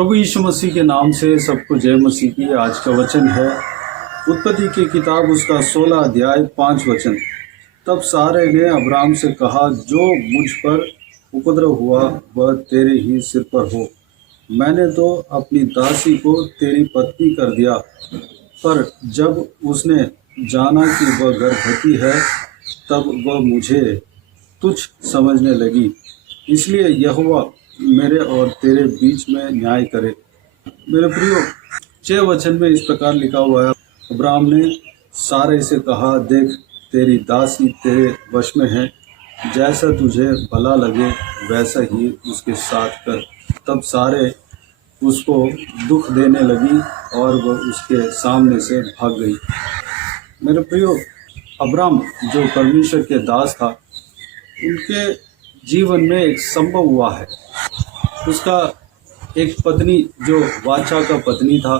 प्रभु यीशु मसीह के नाम से सबको जय मसीह की। आज का वचन है उत्पत्ति की किताब उसका 16 अध्याय 5 वचन। तब सारे ने अब्राम से कहा, जो मुझ पर उपद्रव हुआ वह तेरे ही सिर पर हो। मैंने तो अपनी दासी को तेरी पत्नी कर दिया, पर जब उसने जाना कि वह गर्भवती है तब वह मुझे तुच्छ समझने लगी। इसलिए यहोवा मेरे और तेरे बीच में न्याय करे। मेरे प्रियो, 6 वचन में इस प्रकार लिखा हुआ है, अब्राम ने सारे से कहा, देख तेरी दासी तेरे वश में है, जैसा तुझे भला लगे वैसा ही उसके साथ कर। तब सारे उसको दुख देने लगी और वह उसके सामने से भाग गई। मेरे प्रियो, अब्राम जो परमेश्वर के दास था, उनके जीवन में एक संभव हुआ है। उसका एक पत्नी जो वाचा का पत्नी था,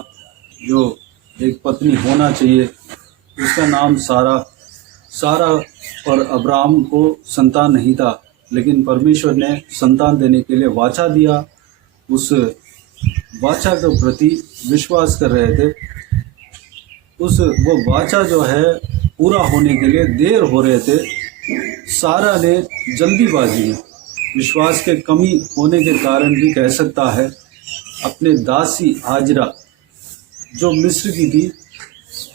जो एक पत्नी होना चाहिए, उसका नाम सारा और अब्राम को संतान नहीं था, लेकिन परमेश्वर ने संतान देने के लिए वाचा दिया। उस वाचा के प्रति विश्वास कर रहे थे। वो वाचा जो है पूरा होने के लिए देर हो रहे थे। सारा ने जल्दीबाजी में, विश्वास के कमी होने के कारण भी कह सकता है, अपने दासी हाजरा जो मिस्र की थी,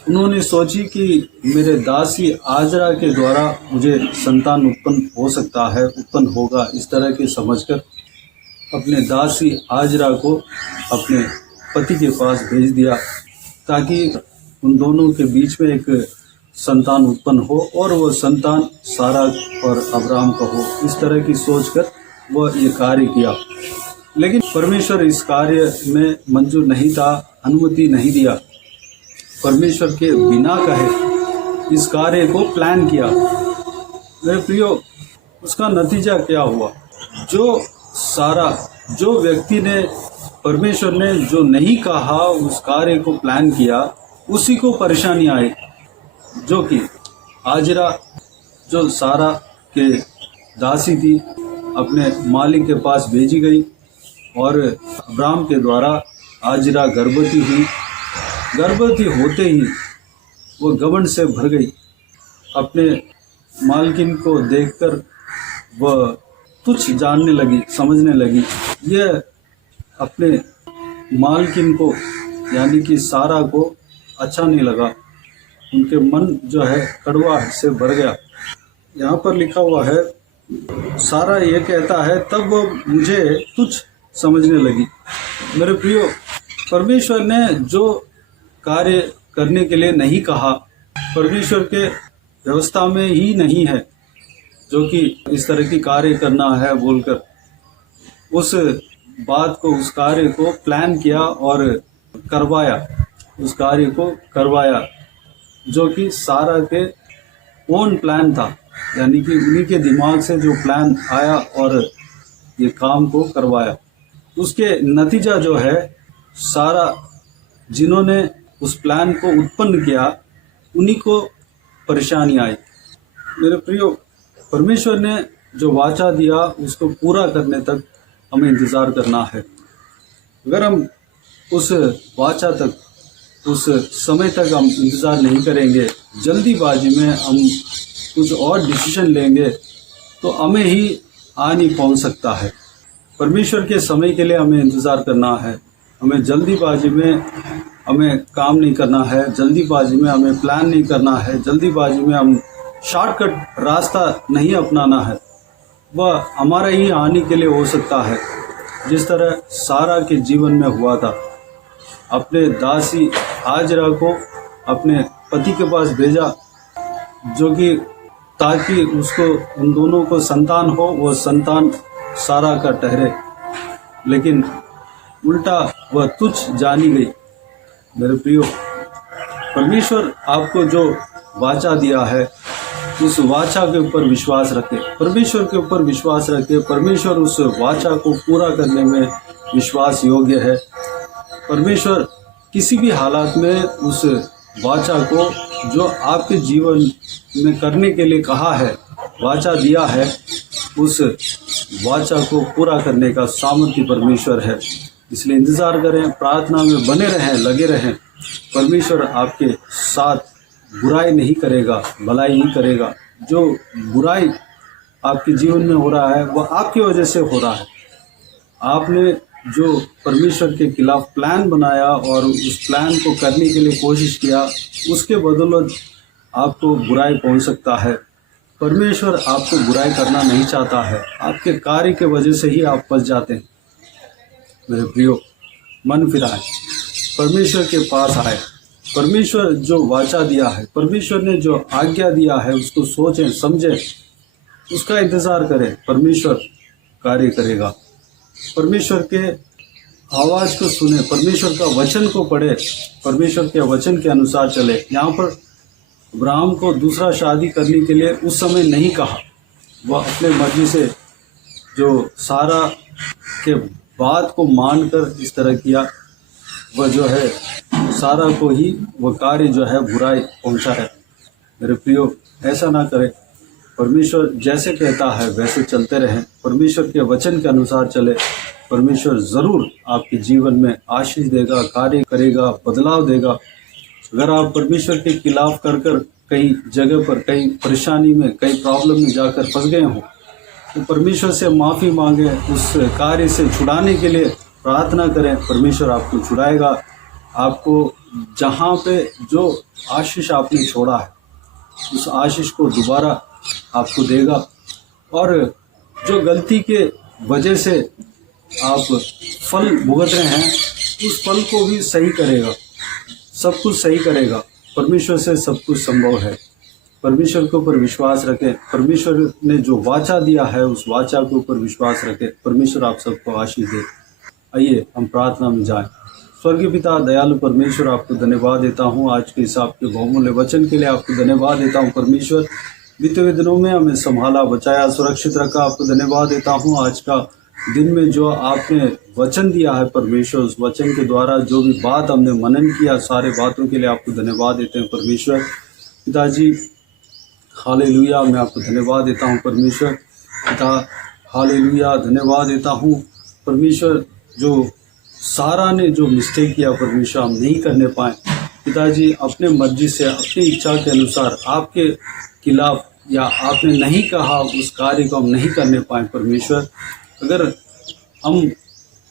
उन्होंने सोची कि मेरे दासी हाजरा के द्वारा मुझे संतान उत्पन्न हो सकता है, उत्पन्न होगा, इस तरह के समझकर अपने दासी हाजरा को अपने पति के पास भेज दिया, ताकि उन दोनों के बीच में एक संतान उत्पन्न हो और वह संतान सारा और अब्राम का हो। इस तरह की सोचकर वह ये कार्य किया, लेकिन परमेश्वर इस कार्य में मंजूर नहीं था, अनुमति नहीं दिया। परमेश्वर के बिना कहे इस कार्य को प्लान किया। मेरे प्रियो, उसका नतीजा क्या हुआ? जो व्यक्ति ने, परमेश्वर ने जो नहीं कहा, उस कार्य को प्लान किया, उसी को परेशानी आई। जो कि हाजरा जो सारा के दासी थी, अपने मालिक के पास भेजी गई और अब्राम के द्वारा हाजरा गर्भवती हुई। गर्भवती होते ही वो घमंड से भर गई। अपने मालकिन को देखकर वह तुच्छ जानने लगी, समझने लगी। यह अपने मालकिन को, यानी कि सारा को अच्छा नहीं लगा। उनके मन जो है कड़वा से भर गया। यहाँ पर लिखा हुआ है, सारा ये कहता है, तब वो मुझे तुच्छ समझने लगी। मेरे प्रियो, परमेश्वर ने जो कार्य करने के लिए नहीं कहा, परमेश्वर के व्यवस्था में ही नहीं है जो कि इस तरह की कार्य करना है बोलकर, उस बात को, उस कार्य को प्लान किया और करवाया। उस कार्य को करवाया जो कि सारा के ओन प्लान था, यानी कि उन्हीं के दिमाग से जो प्लान आया और ये काम को करवाया। उसके नतीजा जो है, सारा जिन्होंने उस प्लान को उत्पन्न किया, उन्हीं को परेशानी आई। मेरे प्रियो, परमेश्वर ने जो वाचा दिया उसको पूरा करने तक हमें इंतज़ार करना है। अगर हम उस वाचा तक, उस समय तक हम इंतज़ार नहीं करेंगे, जल्दीबाजी में हम कुछ और डिसीजन लेंगे, तो हमें ही हानि पहुंच सकता है। परमेश्वर के समय के लिए हमें इंतज़ार करना है। हमें जल्दीबाजी में हमें काम नहीं करना है, जल्दीबाजी में हमें प्लान नहीं करना है, जल्दीबाजी में हम शॉर्टकट रास्ता नहीं अपनाना है। वह हमारा ही हानि के लिए हो सकता है, जिस तरह सारा के जीवन में हुआ था। अपने दासी हाजरा को अपने पति के पास भेजा, जो कि ताकि उसको, उन दोनों को संतान हो, वो संतान सारा का ठहरे, लेकिन उल्टा वह तुच्छ जानी गई। मेरे प्रियो, परमेश्वर आपको जो वाचा दिया है, उस वाचा के ऊपर विश्वास रखें, परमेश्वर के ऊपर विश्वास रखें। परमेश्वर उस वाचा को पूरा करने में विश्वास योग्य है। परमेश्वर किसी भी हालात में उस वाचा को जो आपके जीवन में करने के लिए कहा है, वाचा दिया है, उस वाचा को पूरा करने का सामर्थ्य परमेश्वर है। इसलिए इंतज़ार करें, प्रार्थना में बने रहें, लगे रहें। परमेश्वर आपके साथ बुराई नहीं करेगा, भलाई ही करेगा। जो बुराई आपके जीवन में हो रहा है वह आपकी वजह से हो रहा है। आपने जो परमेश्वर के खिलाफ प्लान बनाया और उस प्लान को करने के लिए कोशिश किया, उसके बदौलत आपको बुराई पहुंच सकता है। परमेश्वर आपको बुराई करना नहीं चाहता है, आपके कार्य के वजह से ही आप फंस जाते हैं। मेरे प्रियो, मन फिराए, परमेश्वर के पास आए। परमेश्वर जो वाचा दिया है, परमेश्वर ने जो आज्ञा दिया है, उसको सोचें, समझें, उसका इंतज़ार करें। परमेश्वर कार्य करेगा। परमेश्वर के आवाज़ को सुने, परमेश्वर का वचन को पढ़े, परमेश्वर के वचन के अनुसार चले। यहाँ पर अब्राहम को दूसरा शादी करने के लिए उस समय नहीं कहा, वह अपने मर्जी से जो सारा के बात को मानकर इस तरह किया, वह जो है सारा को ही वह कार्य जो है बुराई पहुंचा है। मेरे प्रियो, ऐसा ना करें। परमेश्वर जैसे कहता है वैसे चलते रहें, परमेश्वर के वचन के अनुसार चले। परमेश्वर ज़रूर आपके जीवन में आशीष देगा, कार्य करेगा, बदलाव देगा। अगर आप परमेश्वर के खिलाफ कर कई जगह पर, कई परेशानी में, कई प्रॉब्लम में जाकर फंस गए हों, तो परमेश्वर से माफ़ी मांगे, उस कार्य से छुड़ाने के लिए प्रार्थना करें। परमेश्वर आपको छुड़ाएगा। आपको जहाँ पे जो आशीष आपने छोड़ा है, उस आशीष को दोबारा आपको देगा। और जो गलती के वजह से आप फल भुगत रहे हैं, उस फल को भी सही करेगा, सब कुछ सही करेगा। परमेश्वर से सब कुछ संभव है। परमेश्वर के ऊपर विश्वास रखें। परमेश्वर ने जो वाचा दिया है, उस वाचा के ऊपर विश्वास रखें। परमेश्वर आप सबको आशीष दे। आइए हम प्रार्थना में जाएं। स्वर्गीय पिता, दयालु परमेश्वर, आपको धन्यवाद देता हूँ आज के हिसाब के बहुमूल्य वचन के लिए। आपको धन्यवाद देता हूँ परमेश्वर, बीते हुए दिनों में हमें संभाला, बचाया, सुरक्षित रखा। आपको धन्यवाद देता हूँ आज का दिन में जो आपने वचन दिया है परमेश्वर, उस वचन के द्वारा जो भी बात हमने मनन किया, सारे बातों के लिए आपको धन्यवाद देते हैं परमेश्वर। पिताजी हालेलुया, मैं आपको धन्यवाद देता हूँ परमेश्वर। पिता हालेलुया, धन्यवाद देता हूँ परमेश्वर। जो सारा ने जो मिस्टेक किया परमेश्वर, हम नहीं करने पाए पिताजी, अपने मर्जी से, अपनी इच्छा के अनुसार आपके खिलाफ, या आपने नहीं कहा उस कार्य को हम नहीं करने पाए परमेश्वर। अगर हम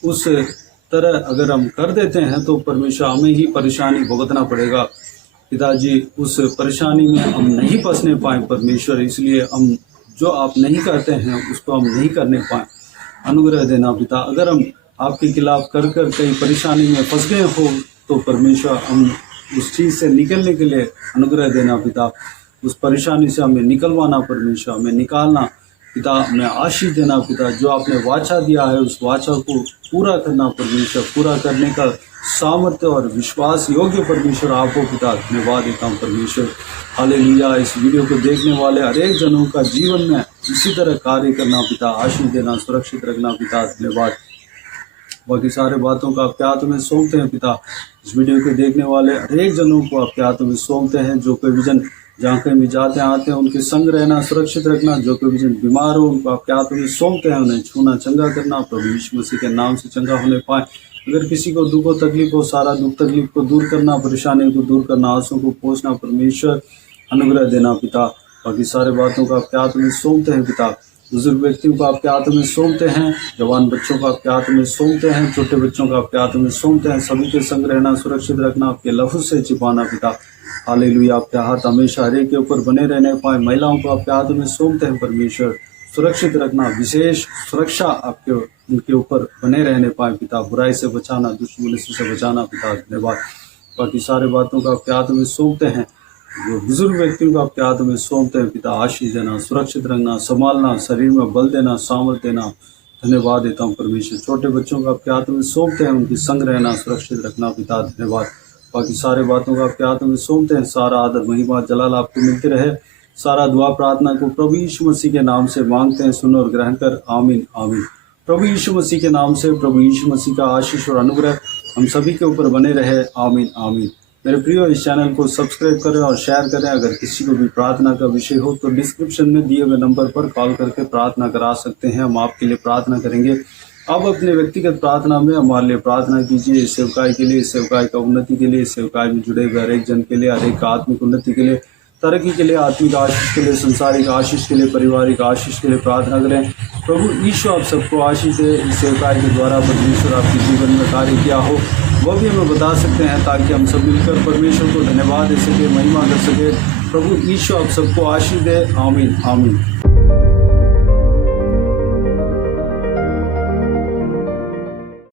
उस तरह अगर हम कर देते हैं तो परमेश्वर हमें ही परेशानी भुगतना पड़ेगा पिताजी। उस परेशानी में हम नहीं फंसने पाए परमेश्वर, इसलिए हम जो आप नहीं करते हैं उसको हम नहीं करने पाए। अनुग्रह देना पिता। अगर हम आपके खिलाफ कर कई परेशानी में फंस गए हो तो परमेश्वर हम उस चीज़ से निकलने के लिए अनुग्रह देना पिता। उस परेशानी से हमें निकलवाना परमेश्वर, हमें निकालना पिता, हमें आशीष देना पिता। जो आपने वाचा दिया है उस वाचा को पूरा करना परमेश्वर, पूरा करने का सामर्थ्य और विश्वास योग्य परमेश्वर आप हो पिता। धन्यवाद देता हूँ परमेश्वर। हालेलुया। इस वीडियो को देखने वाले हर एक जनों का जीवन में इसी तरह कार्य करना पिता, आशीष देना, सुरक्षित रखना पिता। धन्यवाद। बाकी सारे बातों को आपके हाथों में सौंपते हैं पिता। इस वीडियो को देखने वाले हर एक जनों को आपके हाथों में सौंपते हैं। जो कोई भी जन जहाँ कहीं भी जाते हैं आते हैं, उनके संग रहना, सुरक्षित रखना। जो कोई भी जन बीमार हो उनको आपके हाथों में सौंपते हैं, उन्हें छूना, चंगा करना। प्रभु यीशु मसीह के नाम से चंगा होने पाए। अगर किसी को दुख और तकलीफ हो, सारा दुख तकलीफ को दूर करना, परेशानी को दूर करना, आंसू को पोंछना परमेश्वर, अनुग्रह देना पिता। बाकी सारे बातों को आपके हाथों में सौंपते हैं पिता। बुजुर्ग व्यक्तियों को आपके हाथों में सौंपते हैं, जवान बच्चों को आपके हाथों में सौंपते हैं, छोटे बच्चों को आपके हाथों में सौंपते हैं। सभी के संग रहना, सुरक्षित रखना, आपके लहू से छिपाना पिता। हालेलुया। आपके हाथ हमेशा हर एक के ऊपर बने रहने पाए। महिलाओं को आपके हाथों में सौंपते हैं परमेश्वर, सुरक्षित रखना, विशेष सुरक्षा आपके उनके ऊपर बने रहने पाए पिता। बुराई से बचाना, दुश्मनी से बचाना पिता। धन्यवाद। बाकी सारे बातों को आपके हाथों में सौंपते हैं। जो बुजुर्ग व्यक्तियों को आपके हाथों में सौंपते हैं पिता। आशीष देना, सुरक्षित रखना, संभालना, शरीर में बल देना, सामर्थ्य देना। धन्यवाद देता हूँ परमेश्वर। छोटे बच्चों को आपके हाथों में सौंपते हैं, उनकी संग रहना, सुरक्षित रखना पिता। धन्यवाद। बाकी सारे बातों को आपके हाथों में सौंपते हैं। सारा आदर, महिमा, जलाल आपको मिलते रहे। सारा दुआ प्रार्थना को प्रभु यीशु मसीह के नाम से मांगते हैं, सुनो और ग्रहण कर। आमीन आमीन। प्रभु यीशु मसीह के नाम से प्रभु यीशु मसीह का आशीष और अनुग्रह हम सभी के ऊपर बने रहे। आमीन आमीन। मेरे प्रियो, इस चैनल को सब्सक्राइब करें और शेयर करें। अगर किसी को भी प्रार्थना का विषय हो तो डिस्क्रिप्शन में दिए हुए नंबर पर कॉल करके प्रार्थना करा सकते हैं। हम आपके लिए प्रार्थना करेंगे। अब अपने व्यक्तिगत प्रार्थना में हमारे लिए प्रार्थना कीजिए, इस सेवकाई के लिए, इस सेवकाई का उन्नति के लिए, इस सेवकाई में जुड़े हुए हर एक जन के लिए, हर एक आत्मिक उन्नति के लिए, तरक्की के लिए, आत्मिक आशीष के लिए, संसारिक आशीष के लिए, पारिवारिक आशीष के लिए प्रार्थना करें। प्रभु यीशु आप सबको आशीष दे। इस सेवकाई के द्वारा परमेश्वर आपके जीवन में कार्य किया हो वह भी हमें बता सकते हैं, ताकि हम सब मिलकर परमेश्वर को धन्यवाद दे सके, महिमा कर सके। प्रभु यीशु आप सबको आशीष दे। आमीन आमीन।